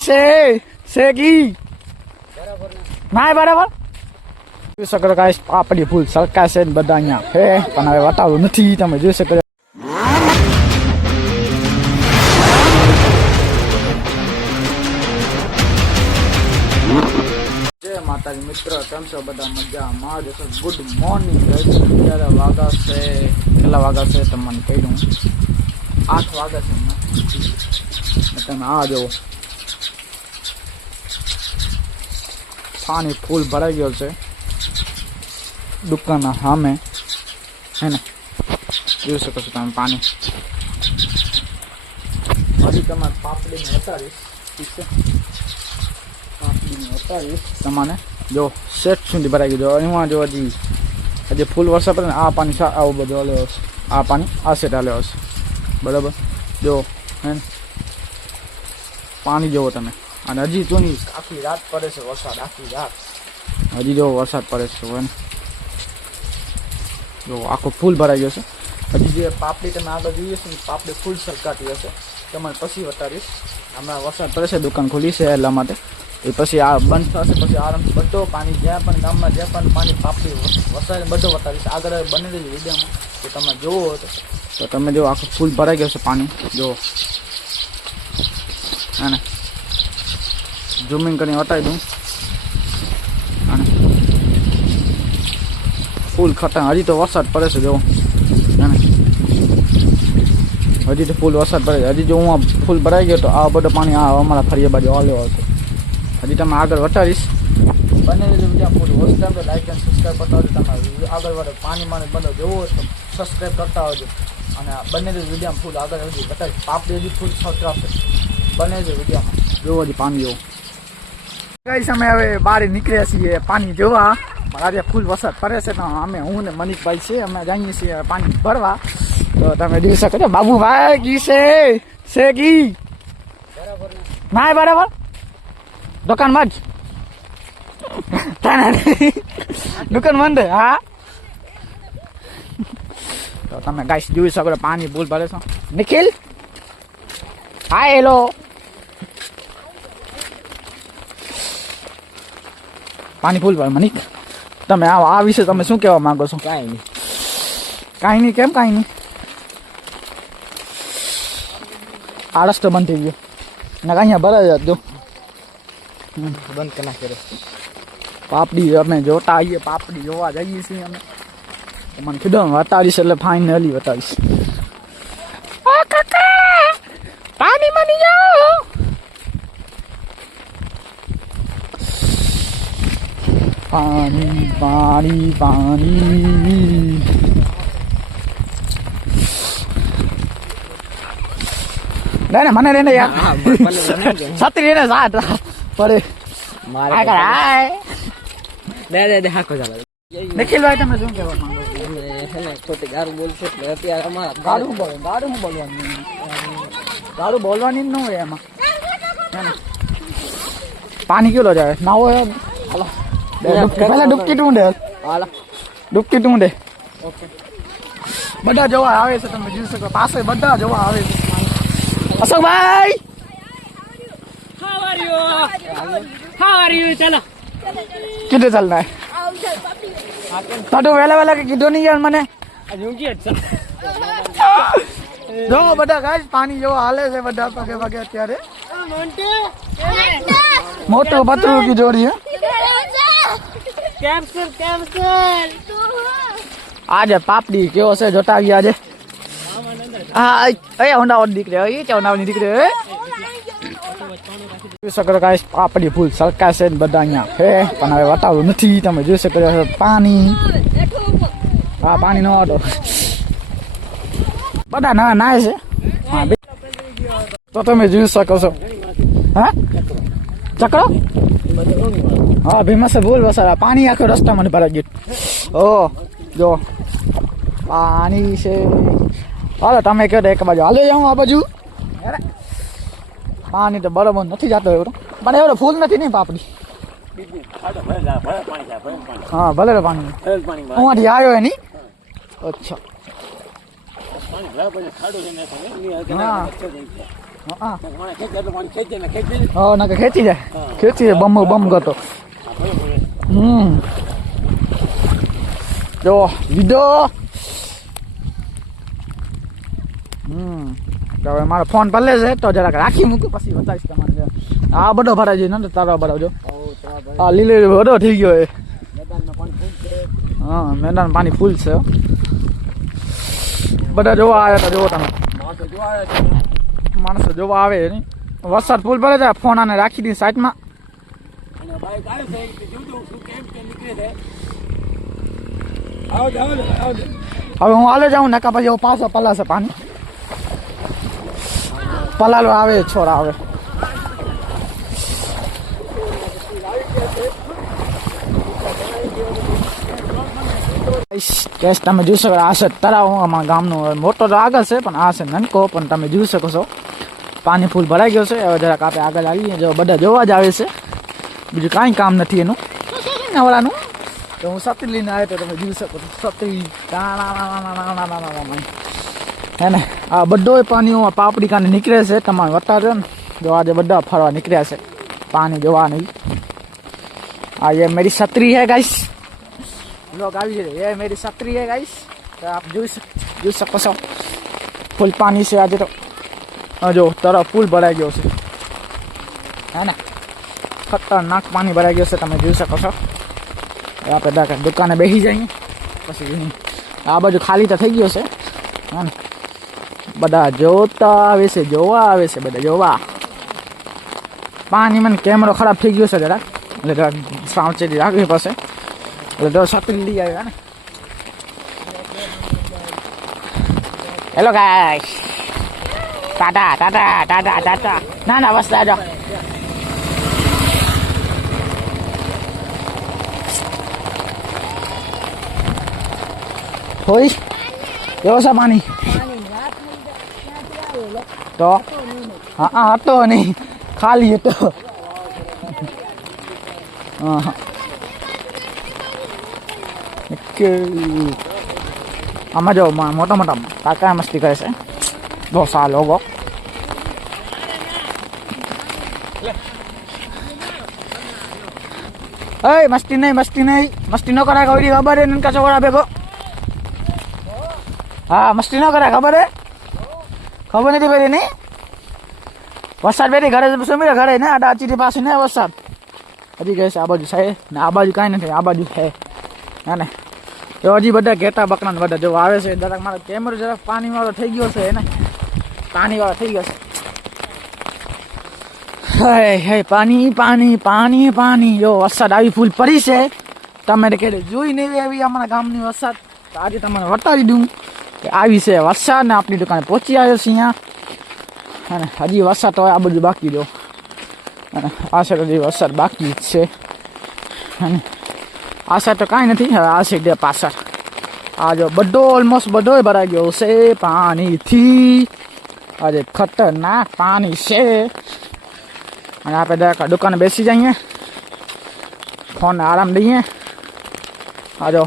છે છે કી ના બરાબર જોઈ શકો છો guys, આપણી ભૂલ સરકાર છે ને બધા અહીંયા છે પણ હવે વટાવું નથી તમે જોઈ શકો છો. જય માતાજી મિત્ર કેમ છો બધા મજામાં જ હશો ગુડ મોર્નિંગ અત્યારે વાગા છે કેટલા વાગા છે તમને કહી દઉં આઠ વાગ્યા છે હમણાં. ને તમે આ જુઓ પાણી ફૂલ ભરાઈ ગયો છે. દુકાનના સામે. હે ને જોઈ શકો છો તમે પાણી. હજી તમારે પાપડીને ઉતારીશ. ઠીક છે? ઉતારીશ. તમારે જો શેઠ સુધી ભરાઈ ગયું એમાં જો હજી હજી ફૂલ વરસાદ પડે ને, આ પાણી આવું બધું હાલ્યો હશે. આ પાણી આ સેટ હલ્યો હશે. બરાબર? જો, હે ને? પાણી જોવો તમે. અને હજી જોની આખી રાત પડે છે વરસાદ, આખી રાત. હજી જો વરસાદ પડે છે હોય ને. જો આખો ફૂલ ભરાઈ ગયો છે. હજી જે પાપડી તમે આગળ જોઈએ છે ને પાપડી ફૂલ સરકાતી હશે. તમારે પછી બતાવીશ હમણાં વરસાદ પડે છે, દુકાન ખુલી છે એટલા માટે. એ પછી આ બંધ થશે, પછી આરામથી બધો પાણી, જ્યાં પણ ગામમાં જ્યાં પણ પાણી, પાપડી વરસાદ બધો બતાવીશ આગળ બનેલી વિડીયોમાં. તો તમે જોવો તો. તો તમે જો આખું ફૂલ ભરાઈ ગયો છે પાણી. જો. અને ઝૂમિંગ કરીને હટાવી દઉં. અને ફૂલ ખટા, હજી તો વરસાદ પડે છે જો અને હજી તો ફૂલ વરસાદ પડે હજી જો હું આ ફૂલ ભરાઈ ગયો તો આ બધું પાણી આ અમારા ફરિયા બાજુ આવ્યો હતો. હજી તમે આગળ વટાવીશ બને વીડિયો ફૂલ. હોશ ટાઈમ તો લાઈક એન્ડ સબસ્ક્રાઈબ કરતા હોજો તમારે આગળ વધે. પાણી માને બધો જોવો હોય તો સબસ્ક્રાઈબ કરતા હોજો અને બંને વિડીયામાં ફૂલ આગળ હજી બતાવીશ. પાપડી હજી ફૂલ છે. બને વિડીયોમાં જોવો હજી પાણી જોવો કઈ સમય હવે બહાર નીકળ્યા છીએ પાણી જોવા. આજે ફૂલ વરસાદ પડે છે, તો અમે હું ને મનીષભાઈ છે, અમે જઈએ છીએ પાણી ભરવા. તો તમે દિવસે છો બાબુભાઈ ગી છે છે ગી ના, બરાબર. દુકાનમાં જ તાના નહીં. દુકાન બંધ. હા. તો તમે ગાઈસ જોઈ શકો પાણી ભૂલ ભરે છો. નિખિલ. હા, હેલો. પાણી ફૂલ ભરે મનિક. તમે આ આ વિશે તમે શું કહેવા માંગો છો? કાંઈ નહીં. કાંઈ નહીં કેમ કાંઈ નહીં? આળસ તો બંધ થઈ ગયો. ને અહીંયા ભરાય જ. જો બંધ કે નાખેલો પાપડી અમે જોતા આવીએ પાપડી જોવા જઈએ છીએ અમે. મને કીધું વતાડીશ એટલે ફાઇનલી વતાડીશ ઓ કાકા પાણી મની જાઓ પાણી પાણી પાણી. ના ના મને યાર. ભલે મને કેમ. છત્રી રેને સાત. પડે. મારે આય. દે દે દે હાકો જાવ નિખિલ ભાઈ તમે શું કહેવા માંગો છો? ને ખોટી ગારું બોલશે એટલે અત્યારે અમારા શું બોલે શું બોલવાનું ગાડું બોલવાની જ ન હોય એમાં. ને? પાણી કેટલો જાય? નાવો ડૂબકી પહેલા ડૂબકી ટૂંડે હાલા ડૂબકી ટૂંડે ઓકે બધા જોવા આવે છે તમે જોઈ શકો પાસે બધા જોવા આવે છે અશોકભાઈ How are you? How are you? ચલો કીધું ચાલ ના તાટું વહેલા વહેલા કે કીધું નહીં યાર મને ઊંઘી જ છે જો બધા ગાય પાણી જેવો હાલે છે બધા પગે પગે અત્યારે મોટું પતરું કી જોડી હે કેપ્સર કેપ્સર આજે પાપડી કેવો છે જોતા આવી આજે? હા, એ ઊંડાવટ દીકરી, એ કે ઊંડાવની દીકરી જોઈ શકો છો પાપડી ફૂલ સરકાર છે ને બધા અહીંયા. હે, પણ હવે વાતાવરણ નથી, તમે જોઈ શકો છો પાણી. હા, પાણી નો વાટો બધા ના નાય છે. હા તો તમે જોઈ શકો છો. હા? ચકડો? હા, ભીમા છે ભૂલ વસારા પાણી આખો રસ્તા મને ભરાઈ ગયું. ઓ, જો, પાણી છે. હાલો, તમે કહો એક બાજુ. હાલો, જાઉં આ બાજુ. પાણી તો બરોબર નથી જતો એવડો. પણ એવડો ફૂલ નથી નહીં પાપડી. હા, ભલે પાણી. હું આવ્યો એની. અચ્છા. હા. હા. મને ખેંચે એટલે મને ખેંચે ને ખેંચે ને. હા ના ખેંચી જાય. ખેંચી જાય બમ બમ ગતો હમ. જો લીધો. હમ. તો હવે મારો ફોન પલે છે તો જરાક રાખી મૂક્યું પછી બતાવીશ તમારે આ બધો ભરાઈ જાય ને તારો ભરાવજો. ઓ, આ લીલે બધો થઈ ગયો એ. હા મેદાન પાણી ફૂલ છે. બધા જોવા આવ્યા હતા જોવો તમે. માણસો જોવા આવે છે. માણસો જોવા આવે નહીં વરસાદ ફૂલ પડે છે ફોન આને રાખી દી સાઈડમાં અને બાઈક આવે છે એટલે જોજો શું કેમ કેમ નીકળે છે આવો જાઓ ને, આવો ને. હવે હું હાલે જાઉં નકા પછી હું પાછો પલાશે પાણી પલાલો આવે છોરા આવે કેસ તમે જોઈ શકો આ છે તળાવ અમારા ગામનો મોટો તો આગળ છે પણ આ છે નનકો પણ તમે જોઈ શકો છો पानी फूल भराइ गेल छै जरा कापे आगे लागि जो बड्डा जोवा जावे से बुझ काई काम नहीं थिए नु ना वाला तो सत्य लिन आए तो तुम जीव सको सतरी ना है आ बड्डो पानी पापड़ी का निकले से तमा वता दो जो आज बढ़ा फरवा निकले से पानी जो नहीं आ ये मेरी सत्री है गाइस लोग आ ये मेरी सत्री है गाइस तो आप जु जूस सको सब फूल पानी से आज तो આ જો તરફ ફૂલ ભરાઈ ગયો છે હે ને ખતરનાક પાણી ભરાઈ ગયો છે તમે જોઈ શકો છો હવે આપણે દુકા- દુકાને બેસી જઈએ પછી આ બાજુ ખાલી તો થઈ ગયો છે હે ને બધા જોતા આવે છે જોવા આવે છે બધા જોવા પાણી મને કેમેરો ખરાબ થઈ ગયો છે જરાક એટલે જરાક સાવચેતી રાખવી પડશે એટલે તો છત્રી લઈ આવ્યા ને હેલો ગાઈસ ટાટા ટાટા ટાટા ટાટા ના ના બસ દાદા હોય કેવો છે પાણી તો હા હા હતો નહીં ખાલી હતો હા હા. ઓકે. આમાં જો મ- મોટા મોટા કાકા મસ્તી કરે છે બહુ સારા લોકો નહીં મસ્તી ન કરાય કોઈ ખબર હે નનકા છોકરા ભેગો હા મસ્તી ન કરાય ખબર નથી પેલી નહીં વરસાદ બેરી ઘરે સુમી ઘરે ને આડા અચીથી પાસે ને વરસાદ હજી કહે છે આ બાજુ છે ને આ બાજુ કાંઈ નથી આ બાજુ છે હે ને તો હજી બધા ઘેટા બકરા ને બધા જો આવે છે જરાક મારો કેમેરો જરાક પાણીવાળો થઈ ગયો છે એને પાણીવાળો થઈ ગયો છે હે હે, પાણી પાણી પાણી પાણી. જો, વરસાદ આવી ફૂલ પડી છે. તમારે કે જોઈ નહીં આવી અમારા ગામની વરસાદ. તો આજે તમને વટાવી દઉં કે આવી છે વરસાદ ને આપણી દુકાને પહોંચી આવ્યો છે અહીંયા. અને હજી વરસાદ તો આ બધું બાકી જો અને આ સાઈડ હજી વરસાદ બાકી જ છે. અને આ સાઈડ તો કાંઈ નથી, હવે આ સાઈડ પાછળ. આ જો બધો ઓલમોસ્ટ બધો ભરાઈ ગયો છે પાણીથી. આજે ખતરનાક પાણી છે. અને આપણે દરેક દુકાને બેસી જઈએ ફોન આરામ દઈએ આ જો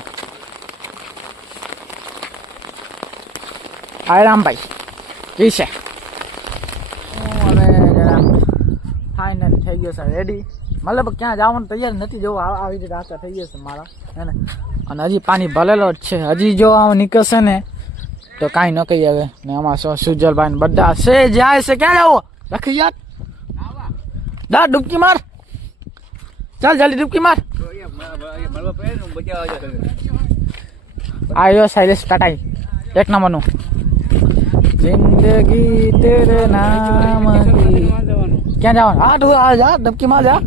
આરામભાઈ જી છે હું હવે જરા ફાઇનલ થઈ ગયો છે રેડી મતલબ ક્યાં જવાનું તૈયાર નથી જવું આ- આવી રીતે રાસ્તા થઈ ગયો છે મારા હે ને અને હજી પાણી ભરેલો જ છે હજી જો આમ નીકળશે ને તો કાંઈ ન કહી હવે ને આમાં શું સુજલભાઈ ને બધા છે જાય છે ક્યાં જવો રાખી યાર દા ડૂબકી માર ચાલ જલ્દી ડૂબકી માર આયો શૈલેષ ટાટાઈ એક નંબરનું જિંદગી તેરે નામ ક્યાં જવાનું હા તું આ જા ડબકી માર જા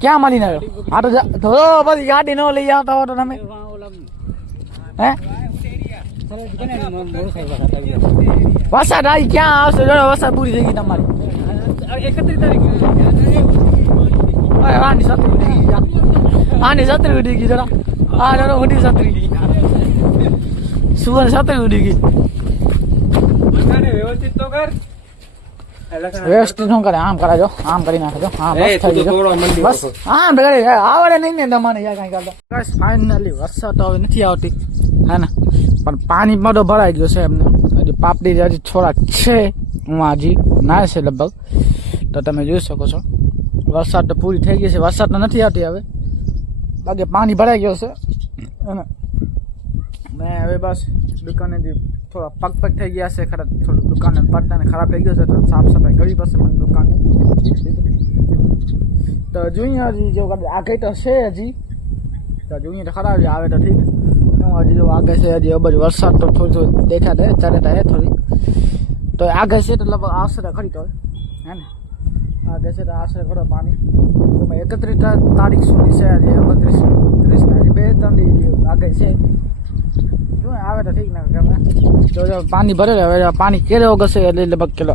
ક્યાં મળીને આવ્યો હા તો તો પછી ગાડી નો લઈ આવતા તો તમે હે વરસાદ આવી ક્યાં આવશે વરસાદ પૂરી થઈ ગઈ તમારી અરે આની સતરી ઉડી ગઈ. જા. આની સતરી ઉડી ગઈ જરા. આ જરા મોટી સતરી સુવર સતરી ઉડી ગઈ. વ્યવસ્થિત તો કર. વ્યવસ્થિત શું કરે? આમ કરાજો. આમ કરી નાખજો. હા બસ થઈ ગયું. બસ. હા બગડે આવડે નહીં ને તમારે યાર કાંઈ કરતા. બસ ફાઇનલી વરસાદ તો હવે નથી આવતી. હે ને? પણ પાણી બધો ભરાઈ ગયો છે એમને. હજી પાપડી હજી થોડાક છે. હું હજી નાય છે લગભગ તો તમે જોઈ શકો છો વરસાદ તો પૂરી થઈ ગઈ છે વરસાદ તો નથી આવતી હવે બાકી પાણી ભરાઈ ગયો છે અને મેં હવે બસ દુકાને જે થોડા પગ પગ થઈ ગયા છે ખરા થોડું દુકાને પટ્ટાને ખરાબ થઈ ગયો છે તો સાફ સફાઈ કરવી પડશે મને દુકાનની તો જોઈએ હજી જો કદાચ આગળ તો છે હજી તો જોઈએ તો ખરાબ છે, આવે તો ઠીક હું હજી જો આગળ છે હજી અબજ વરસાદ તો થોડું થોડું દેખાય છે ચાલે થાય થોડી તો આગળ છે તો લગભગ આશરે ખરી તો હે ને? આગળ છે તો આશરે ખરો પાણી. તો એકત્રીસ તારીખ સુધી છે આજે એકત્રીસ ત્રીસ હજી બે ત્રણ દિવસ આગળ છે. જો આવે તો ઠીક ના ગમે જો જો, પાણી ભરે હવે પાણી કેરે ઓગળશે એટલે લગભગ કિલો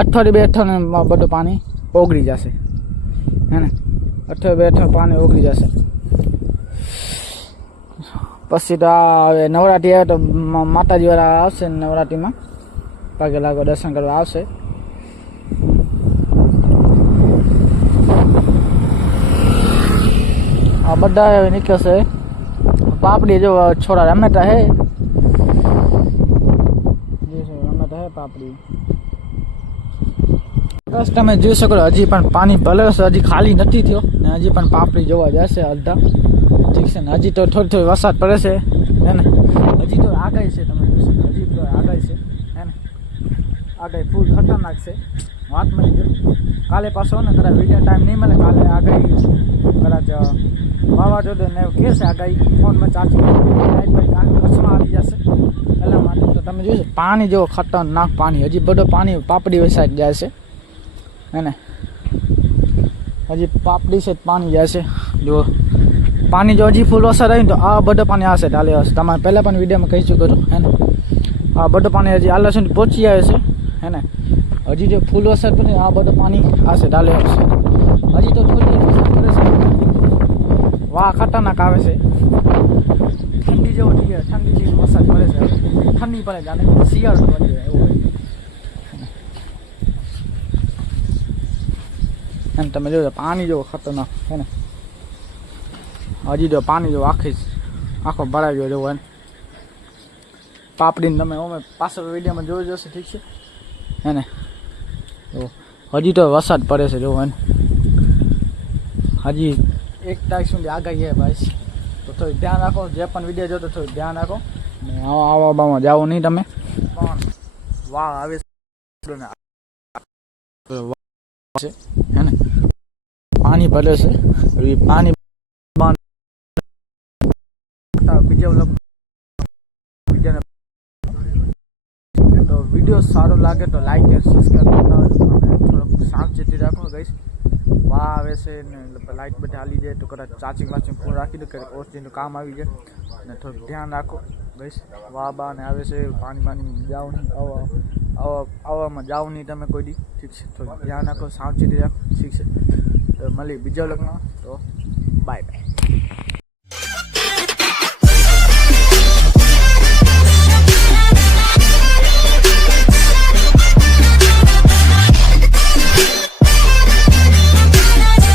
અઠવાડિયે બે અઠવાડિયામાં બધું પાણી ઓગળી જશે. હે ને? અઠવાડિયે બે અઠવાડિયે પાણી ઓગળી જશે. પછી તો આવે નવરાત્રી આવે તો માતાજી વાળા આવશે ને નવરાત્રીમાં. પગે લાગો દર્શન કરવા આવશે આ બધા હવે નીકળશે પાપડી જો છોડા રમેતા હે જે છે રમેતા હે પાપડી બસ તમે જોઈ શકો છો, હજી પણ પાણી ભલે છે હજી ખાલી નથી થયો ને હજી પણ પાપડી જોવા જશે અડધા ઠીક છે ને હજી તો થોડી થોડી વરસાદ પડે છે હે ને હજી તો આગાહી છે તમે આગાહી ફૂલ ખતરનાક છે. વાત મળી કાલે પાછો ને, કદાચ વીડિયો ટાઈમ નહીં મળે, કાલે આગાહી કદાચ વાવાઝોડું ને એવું કહેશે આગાહી. ફોનમાં બાઈટ કચ્છમાં આવી જશે. એટલા માટે તો તમે જોયું પાણી જેવો ખતરનાક પાણી. હજી બધો પાણી પાપડી વસાઈ જાય છે. હે ને? હજી પાપડી છે પાણી જાય છે. જો પાણી જો હજી ફૂલ વરસાદ આવી તો આ બધો પાણી આવશે ડાલે હશે. તમારે પહેલાં પણ વિડીયોમાં કહી ચૂક્યો હતો હે ને? આ બધો પાણી હજી આલા પહોંચી આવે છે. હે ને? હજી જો ફૂલ વરસાદ પડે આ બધું પાણી આશે ડાલે આવશે હજી તો ફૂલ છે. વાહ, ખતરનાક આવે છે. ઠંડી જેવો થઈ ગયો, ઠંડી જેવી વરસાદ પડે છે. ઠંડી પડે જાણે શિયાળો પડી જાય એવું એમ તમે જોજો, પાણી જેવો ખતરનાક છે ને? હજી જો પાણી જેવો આખી આખો ભરાઈ ગયો, જેવો એને પાપડીને તમે અમે પાછળ વિડીયોમાં જોઈ જશે, ઠીક છે? હે ને તો હજી તો વરસાદ પડે છે જોવો એને હજી એક તારીખ સુધી આગાહી છે ભાઈ તો થોડું ધ્યાન રાખો જે પણ વિડીયો જોતો થોડું ધ્યાન રાખો ને આવા આવા બામાં જાઓ નહીં તમે પણ વાહ આવે છે ને છે હે ને પાણી ભરે છે હવે ઈ પાણી બાન- વિડીયો સારો લાગે તો લાઈક અને સબસ્ક્રાઈબ કરતા હોય અને થોડોક સાવચેતી રાખો ગઈશ વાહ આવે છે ને લાઈટ બધી હાલી જાય તો કદાચ ચાર્જિંગ વાચિંગ ફોન રાખી દો કે ઓછીનું કામ આવી જાય અને થોડુંક ધ્યાન રાખો ગઈશ વાહ બા ને આવે છે પાણી પાણી જાઓ નહીં આવા આવા આવામાં જાઓ નહીં તમે કોઈ દી ઠીક છે થોડું ધ્યાન રાખો સાવચેતી રાખો ઠીક છે તો મળી બીજા લગ્ન તો બાય બાય